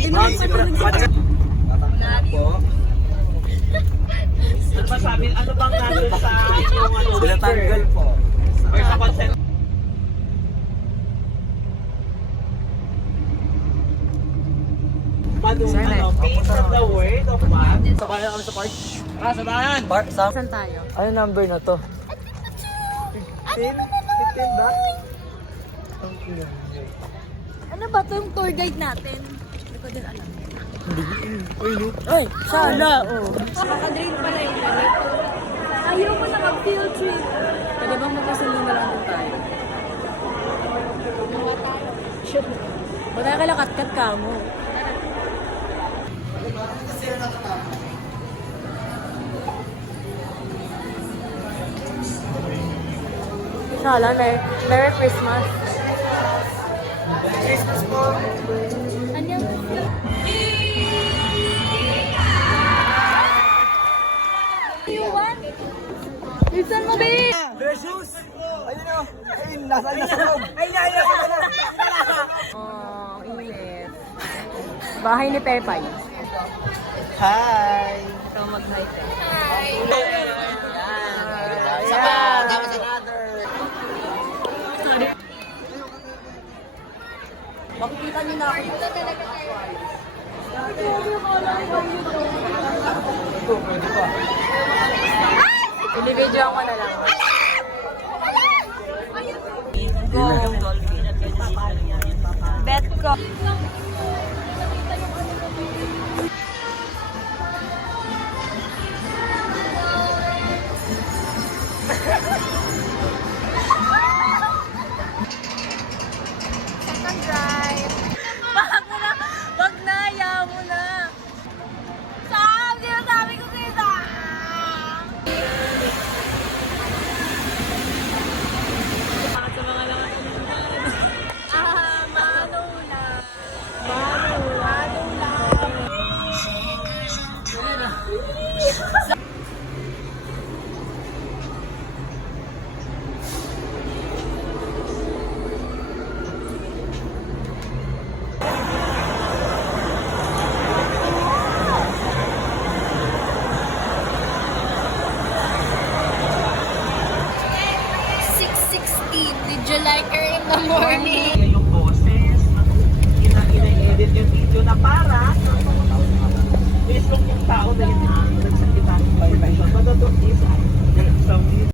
Pwede naman sa pinag-iwan. Ano masabi? Ano bang nandun sa yung ano? Tinatanggal po. Or sa consent? Padung, ano, page from the word of what? Sabayan kami sa park. Sabahan! Saan tayo? Ano number na to? 15? 15 ba? Ano ba ito yung tour guide natin? Hindi ko din alam. Ay, sana! Maka-drain pala yung ganito. Ayaw ko naka-field trip. Pwede bang magkasunod na lang din tayo? Ba't tayo kalakat-kat ka mo? Shala, Merry Christmas. Christmas po! Anyang? You want? Listen mo, babe! Jesus! Ayun o! Ayun, nasa loob! Ayun na! Oh, init. Bahay ni Pepay. Hi! Ikaw mag-hi ka. Tapos another! Makikita niyo na ako. Ito, pwede pa. Binibidyo ako na lang. Go! Bet ko. Second drive. Wag na, ayaw mo na. Sam, sinasabi ko kita. Bakit sa mga lakas Mano lang. Mano lang. Did you like her in the morning? Kaya yung boses, ina-edit yung video na para mismong yung tao na yung nagsakita ng vibration. But the truth is, some